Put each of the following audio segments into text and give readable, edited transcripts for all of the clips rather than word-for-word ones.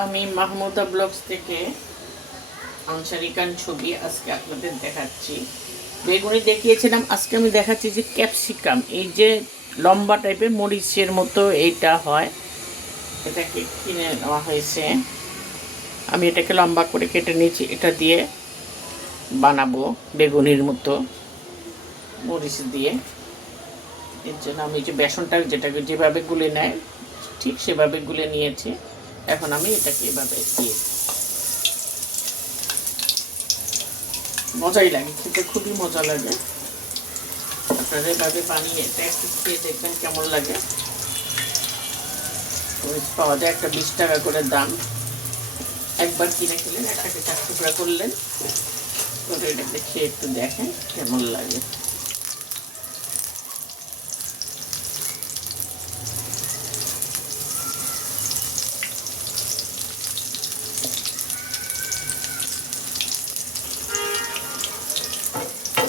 আমি মাহমুদা ব্লগস থেকে আনসারিকান ছবি আজকে আপনাদের দেখাচ্ছি। বেগুনি দেখিয়েছিলাম, আজকে আমি দেখাচ্ছি যে ক্যাপসিকাম, এই যে লম্বা টাইপের মরিচের মতো এইটা হয়, এটাকে কিনে নেওয়া হয়েছে। আমি এটাকে লম্বা করে কেটে নিয়েছি, এটা দিয়ে বানাবো বেগুনির মতো মরিচ দিয়ে। এর জন্য আমি যে বেসনটা যেটাকে যেভাবে গুলে নেয় ঠিক সেভাবে গুলে নিয়েছি। এখন আমি এটাকে এভাবে দিয়ে মজাই লাগে, খেতে খুবই মজা লাগে। আপনারা এভাবে বানিয়ে এটা একটু খেয়ে দেখবেন কেমন লাগে। পাওয়া যায়, একটা 20 টাকা করে দাম। একবার কিনে খেলেন, একটাকে 4 টুকরা করলেন, করে এটাকে খেয়ে একটু দেখেন কেমন লাগে।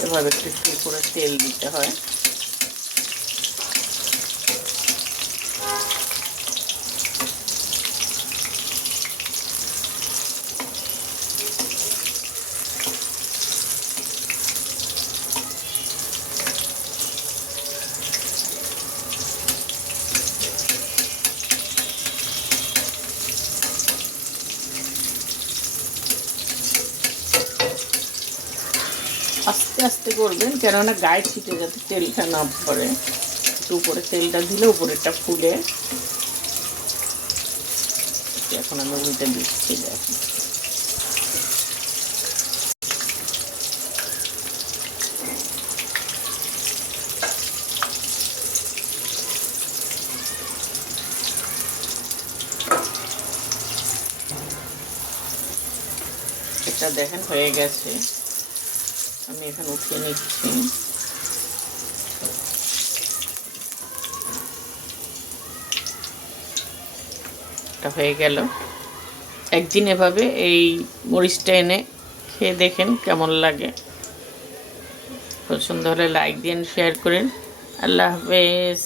এভাবে একটু একটু করে তেল দিতে হয়। আস্তে আস্তে করবেন, কেননা গায়ে ছিটে যাতে তেলটা না পড়ে। উপরে তেলটা দিলে উপরেরটা ফুলে। এখন আমি উল্টে দিচ্ছি, দেখুন। এটা দেখেন হয়ে গেছে, আমি এখন উঠিয়ে নিচ্ছি। এটা হয়ে গেল। একদিন এভাবে এই মরিচটা এনে খেয়ে দেখেন কেমন লাগে। পছন্দ হলে লাইক দিন, শেয়ার করেন। আল্লাহ হাফেজ।